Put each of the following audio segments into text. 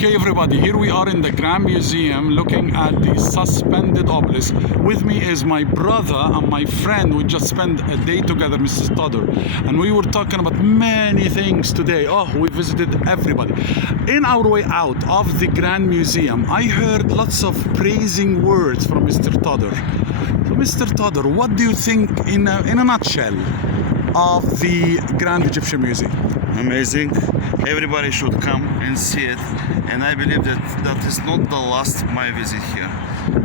Okay everybody, here we are in the Grand Museum looking at the suspended obelisk. With me is my brother and my friend. We just spent a day together, Mr. Stoddard, and we were talking about many things today. Oh, we visited everybody. In our way out of the Grand Museum, I heard lots of praising words from Mr. Stoddard. So Mr. Stoddard, what do you think in a nutshell of the Grand Egyptian Museum? Amazing. Everybody should come and see it, and I believe that is not the last my visit here.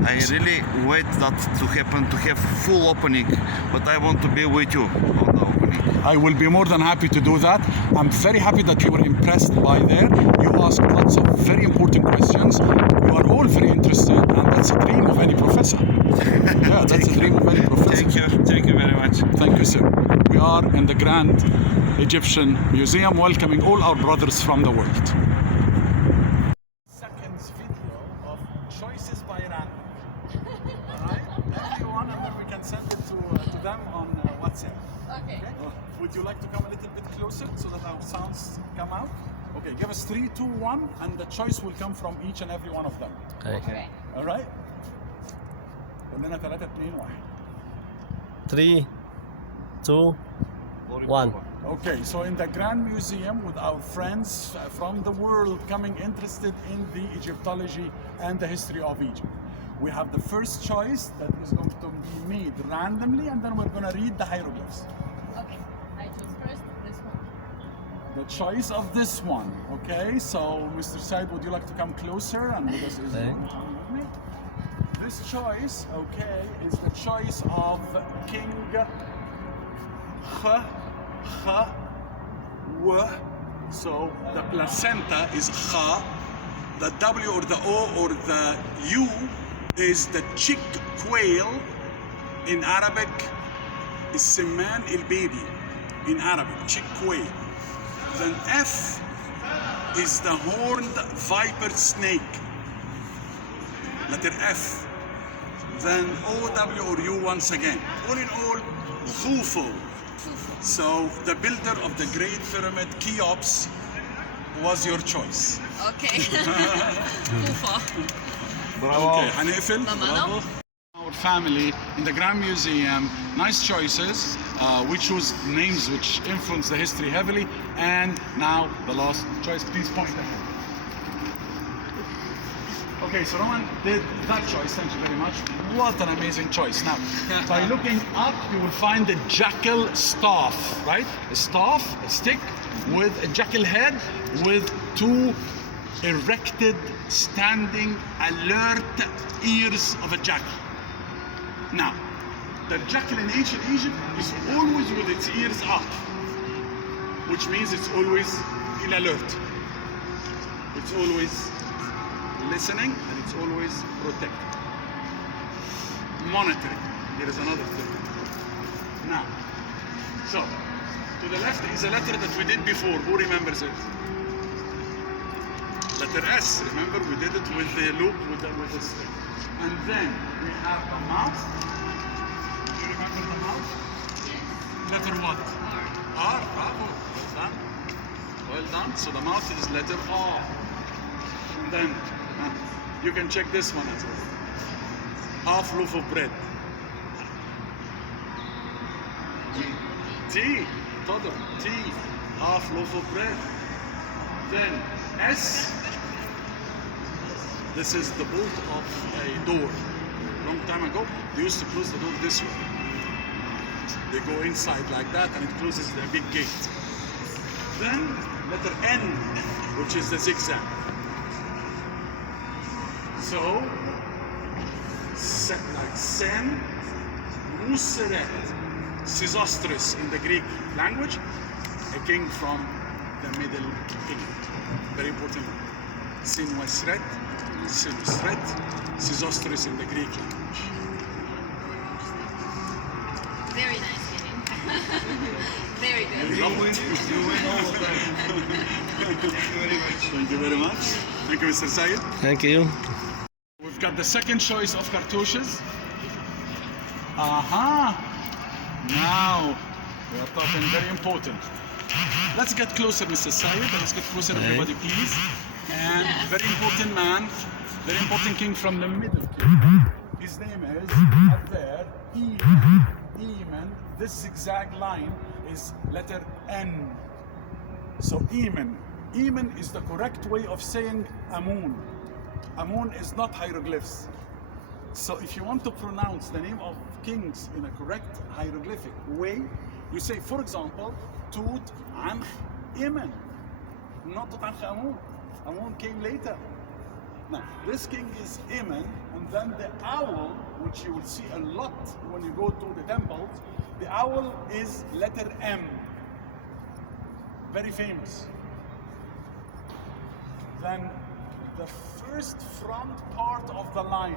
I really wait that to happen, to have full opening, but I want to be with you on the opening. I will be more than happy to do that. I'm very happy that you were impressed by there. You asked lots of very important questions. You are all very interested, and that's a dream of any professor. Yeah, that's a dream of any professor. Thank you very much. Thank you, sir. We are in the Grand Egyptian Museum, welcoming all our brothers from the world. Second video of choices by random. Alright? Everyone, and then we can send it to them on WhatsApp. Okay. Would you like to come a little bit closer so that our sounds come out? Okay, give us 3, 2, 1, and the choice will come from each and every one of them. Okay. Alright? قلنا 3 2 1. 3, 2, 1. Okay, so in the Grand Museum with our friends from the world coming interested in the Egyptology and the history of Egypt. We have the first choice that is going to be made randomly, and then we're going to read the hieroglyphs. Okay. I choose first this one. The choice of this one, okay? So Mr. Said, would you like to come closer and with us? This choice, okay, is the choice of King So the placenta is Kha, the W or the O or the U is the chick quail. In Arabic is Simman el baby. In Arabic, chick quail. Then F is the horned viper snake. Letter F. Then O, W or U once again. All in all, Khufu. So the builder of the Great Pyramid, Cheops, was your choice. Okay. Kufa. Okay, هنقفل. Bravo. Our family in the Grand Museum, nice choices. We choose names which influence the history heavily. And now the last choice, please point ahead. Okay, so Roman did that choice, thank you very much. What an amazing choice. Now, by looking up, you will find the jackal staff, right? A staff, a stick with a jackal head with 2 erected, standing, alert ears of a jackal. Now, the jackal in ancient Egypt is always with its ears up, which means it's always in alert. It's always listening, and it's always protecting. Monitoring. Here is another thing. Now, so to the left is a letter that we did before. Who remembers it? Letter S. Remember, we did it with the loop, with the stick. And then we have the mouth. Do you remember the mouth? Letter what? R. Bravo. Well done. Well done. So the mouth is letter R. And then you can check this one as well. Half loaf of bread. T. Total. T. Half loaf of bread. Then S. This is the bolt of a door. Long time ago, they used to close the door this way. They go inside like that, and it closes the big gate. Then letter N, which is the zigzag. So, like Sen, Museret, Sesostris in the Greek language, a king from the Middle Kingdom. Very important. Sin Wasret, Sesostret, Sesostris in the Greek language. Very nice meeting. Very good. You win all of them. Thank you very much. Thank you very much. Thank you, Mr. Sayed. Thank you. We've got the second choice of cartouches. Aha! Now we are talking very important. Let's get closer, Mr. Sayed. Let's get closer, everybody, please. and very important man, very important king from the middle. His name is up there, Eman. This zigzag line is letter N. So Eman. Eman is the correct way of saying Amun. Amun is not hieroglyphs. So if you want to pronounce the name of kings in a correct hieroglyphic way, you say, for example, Tut Ankh Eman, not Tut Ankh Amun. Amun came later. Now, this king is Eman, and then the owl, which you will see a lot when you go to the temples, the owl is letter M. Very famous. Then the first front part of the lion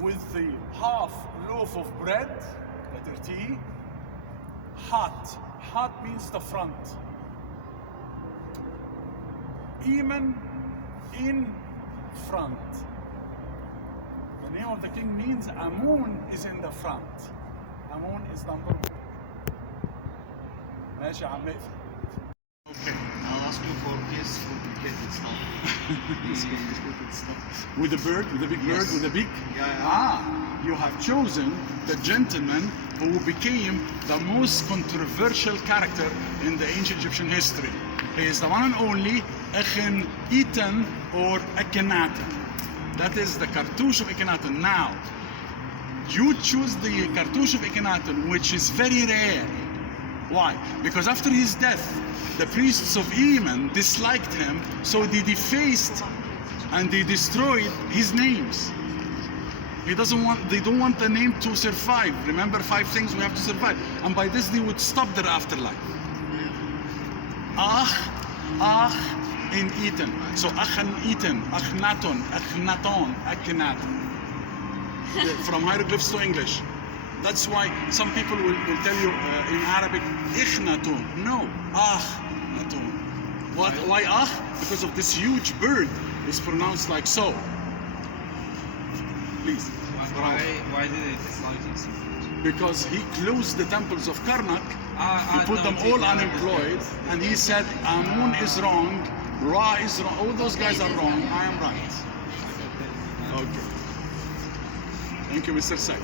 with the half loaf of bread, letter T, hot. Hot means the front. Eman in front. The name of the king means Amun is in the front. Amun is number one. ماشي يا عم اقفل. Okay, I'll ask you for this complicated stuff. This complicated stuff. With the bird, with the big bird, Yes. with the beak? Yeah. Ah, you have chosen the gentleman who became the most controversial character in the ancient Egyptian history. He is the one and only Akhenaten or Akhenaten. That is the cartouche of Akhenaten. Now, you choose the cartouche of Akhenaten, which is very rare. Why? Because after his death, the priests of Eman disliked him, so they defaced and they destroyed his names. They don't want the name to survive. Remember 5 things we have to survive. And by this they would stop their afterlife. In Eten. So Akhenaten, Akhenaton, Akhenaton, Akhenaten. From hieroglyphs to English. That's why some people will tell you in Arabic, Ikhnatun. No, Akhnatun. Why Akh? Because of this huge bird is pronounced like so. Please. Why did they dislike him so much? Because he closed the temples of Karnak, he put them all unemployed, and he said Amun is wrong, Ra is wrong, all those guys are wrong, I am right. Okay. Thank you, Mr. Said.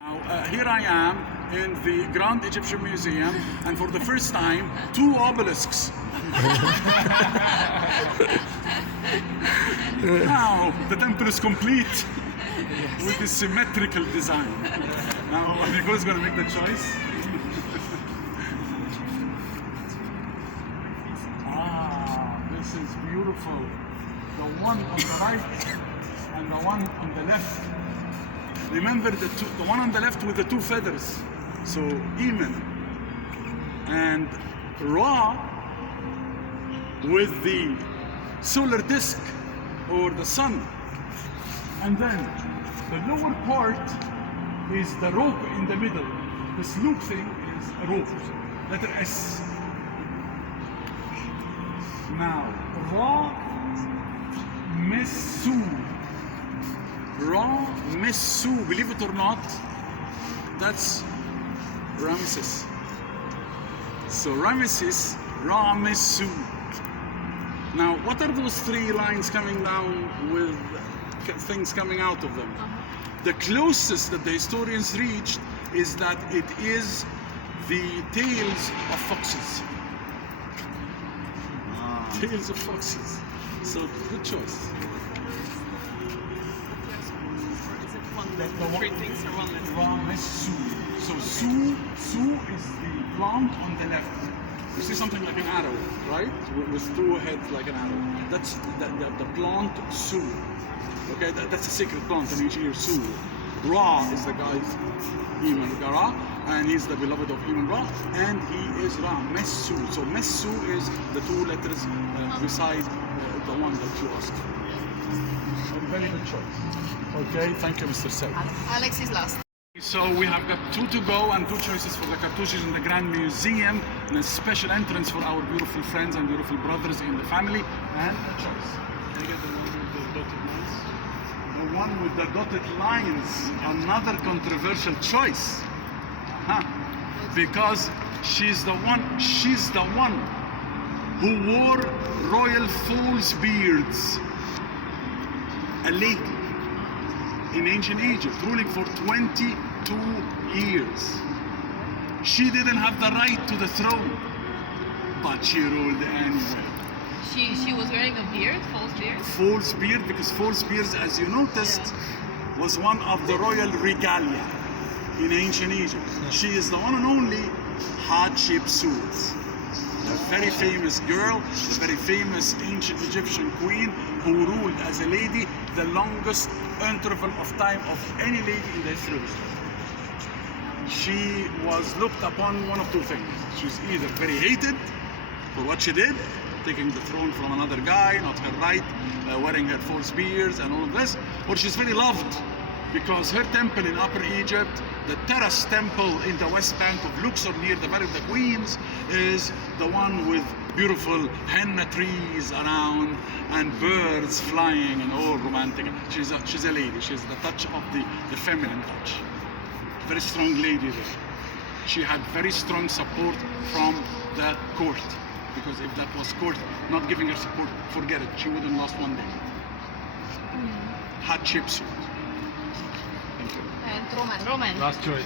Now, here I am in the Grand Egyptian Museum, and for the first time, 2 obelisks. Now, the temple is complete with this symmetrical design. Now, Nicole is going to make the choice. This is beautiful. The one on the right and the one on the left. Remember the one on the left with the 2 feathers. So Eman and Ra with the solar disk or the sun. And then the lower part is the rope in the middle. This loop thing is a rope, letter S. Now, Ra Messu. Ra Messu, believe it or not, that's Ramesses. So Ramesses, Ra Messu. Now, what are those 3 lines coming down with things coming out of them? The closest that the historians reached is that it is the tails of foxes. Tails of foxes. So, good choice. Three things are one letter. Ramessu. So Su is the plant on the left. You see something like an arrow, right? With 2 heads like an arrow. That's the plant Su. Okay, that's a sacred plant in each ear, Su. Ra is the guy, Eman Ra, and he's the beloved of Eman Ra, and he is Ra, Messu. So Messu is the 2 letters beside the one that you asked for. Very good choice. Okay, thank you, Mr. Said. Alex is last. So we have got 2 to go and 2 choices for the cartouches in the Grand Museum, and a special entrance for our beautiful friends and beautiful brothers in the family, and a choice. Can you get the one with the dotted lines? The one with the dotted lines, another controversial choice. Because she's the one who wore royal false beards. A lady in ancient Egypt, ruling for 22 years. She didn't have the right to the throne, but she ruled anyway. She was wearing a beard, false beard. False beard, because false beards, as you noticed, was one of the royal regalia in ancient Egypt. She is the one and only Hatshepsut, a very famous girl, a very famous ancient Egyptian queen who ruled as a lady the longest interval of time of any lady in the history of Israel. She was looked upon one of two things. She was either very hated for what she did, taking the throne from another guy, not her right, wearing her false beards and all of this, or she's very loved because her temple in Upper Egypt, the terrace temple in the west bank of Luxor near the Valley of the Queens, is the one with beautiful henna trees around and birds flying and all romantic. She's a lady. She's the touch of the feminine touch. Very strong lady there. She had very strong support from the court, because if that was court not giving her support, forget it. She wouldn't last one day. Hatshepsut. And Roman. Last choice.